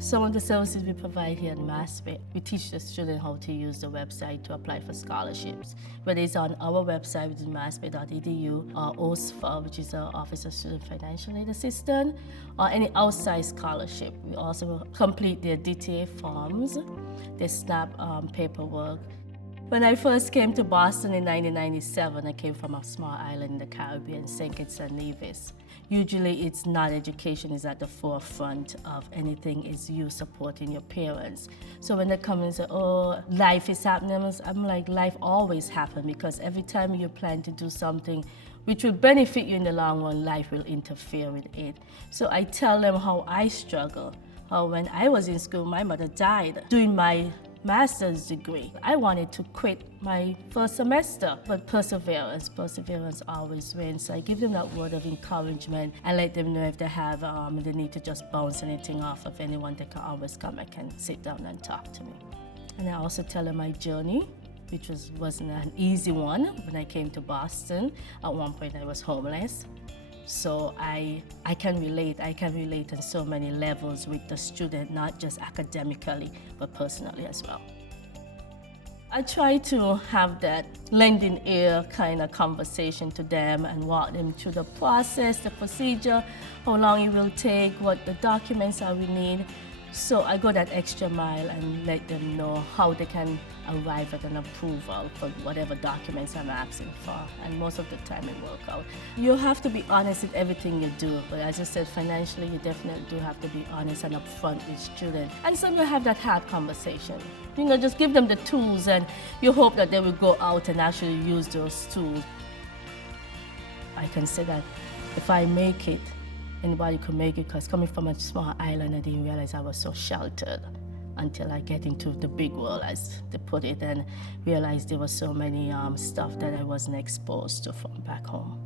Some of the services we provide here in MASPE, we teach the student how to use the website to apply for scholarships, whether it's on our website, which is maspe.edu, or OSFA, which is our Office of Student Financial Aid Assistant, or any outside scholarship. We also complete their DTA forms, their SNAP paperwork. When I first came to Boston in 1997, I came from a small island in the Caribbean, St. Kitts and Nevis. Usually it's not education is at the forefront of anything, it's you supporting your parents. So when they come and say, oh, life is happening, I'm like, life always happens, because every time you plan to do something which will benefit you in the long run, life will interfere with it. So I tell them how I struggle. How when I was in school, my mother died doing my master's degree. I wanted to quit my first semester, but perseverance always wins. So I give them that word of encouragement and let them know if they have the need to just bounce anything off of anyone, they can always come and sit down and talk to me. And I also tell them my journey, which wasn't an easy one. When I came to Boston, at one point I was homeless. So I can relate on so many levels with the student, not just academically, but personally as well. I try to have that lending ear kind of conversation to them and walk them through the process, the procedure, how long it will take, what the documents are we need. So I go that extra mile and let them know how they can arrive at an approval for whatever documents I'm asking for. And most of the time it works out. You have to be honest with everything you do. But as I said, financially, you definitely do have to be honest and upfront with students. And sometimes have that hard conversation. You know, just give them the tools and you hope that they will go out and actually use those tools. I can say that if I make it, anybody could make it, because coming from a small island, I didn't realize I was so sheltered until I get into the big world, as they put it, and realized there was so many stuff that I wasn't exposed to from back home.